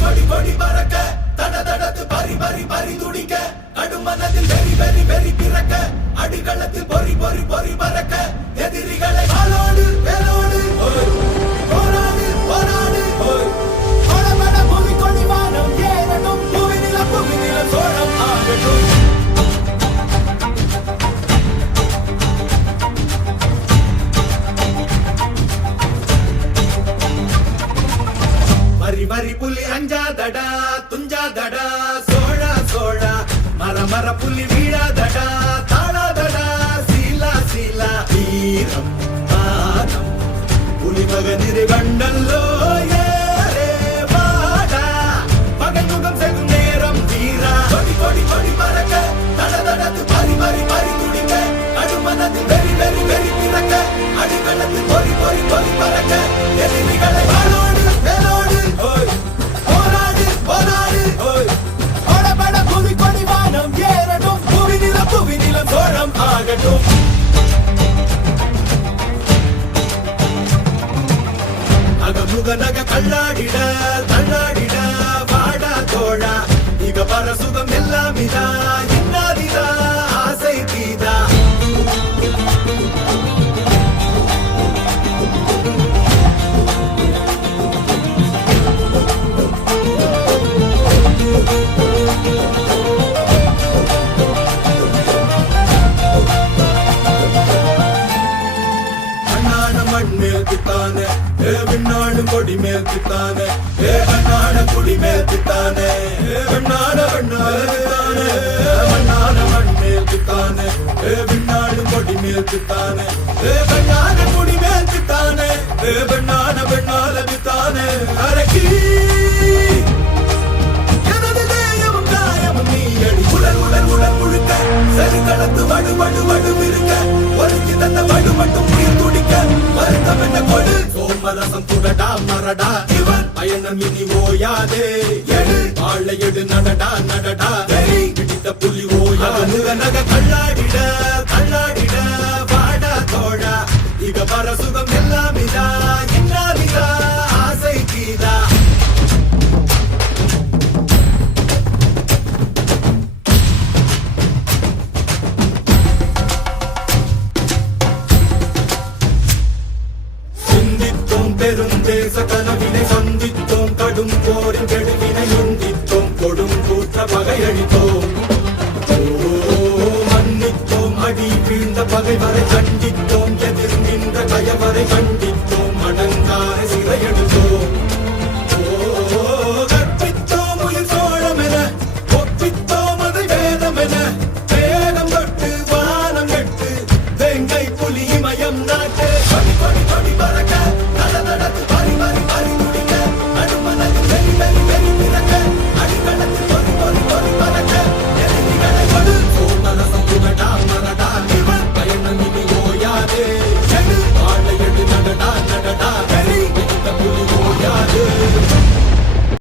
கொடி கொடி பறக்க தட தடத்து பறி பறி பறி துடிக்க கடுமனதில் வெறி வெறி வெறி பிறக்க அடிகளத்தில் பொறி பொறி பொறி பறக்க எதிரிகளை வாளோடு வேலோடு போராடு போராடு கொடமட பூமி கொடி வானம் ஏறட்டும் புவி நில சோழம் ஆகட்டும் வரி வரி புலி அஞ்சாதடா துஞ்சாதடா சோழா சோழா மர மர புலி வீழாதடா தாழாதடா சீலா சீலா வீரம் பாதம் புலி மகனிரு கண்டல்லோ ஏரே வாடா பகை முகம் செகும் நேரம் வீரா கொடி கொடி கொடி பறக்க தட தடத்து பறி பறி பறி துடிக்க அடுமனத்தில் வெறி வெறி வெறி பிறக்க அடிகளத்தில் பொறி பொறி பொறி பறக்க எதிரிகளை வாளோடு வேலோடு போராடு போராடு கொடபட புவி கொடி வானம் ஏறட்டும் புவி நிலம் சோழம் ஆகட்டும் அகமுக நக கல்லாடிட தள்ளாடிட வாடா தோழா இக பர சுகம் எல்லாம் இதா இன்னாதிதா ஆசை தீதா மேல்பித்தானே விண்ணாடு கொடி மேல்பித்தானே கண்ணாட குடி மேல்பித்தானே வண்ணாட வண்ணாலே வண்ணாட மண் மேல்பித்தானே விண்ணாடு கொடி மேல்பித்தானே கண்ணாட குடி மேல்பித்தானே வண்ணாட வண்ணால பித்தானே அரக்கி எனது தேயமும் காயமும் நீ அடி உடல் உடல் உடல் முழுக்க சரி கலந்து வடு வடு வடு இருக்க ஒருத்தி தந்த வடு மட்டும் உயிர் துடிக்க வருத்தம் என்ன கொடு சோமரசம் துடடா மரடா இவன் பயணம் இனி ஓயாதே எடு வாழை எடு நடடா நடடா பிடித்த புலி ஓயா நக கல்லாடிட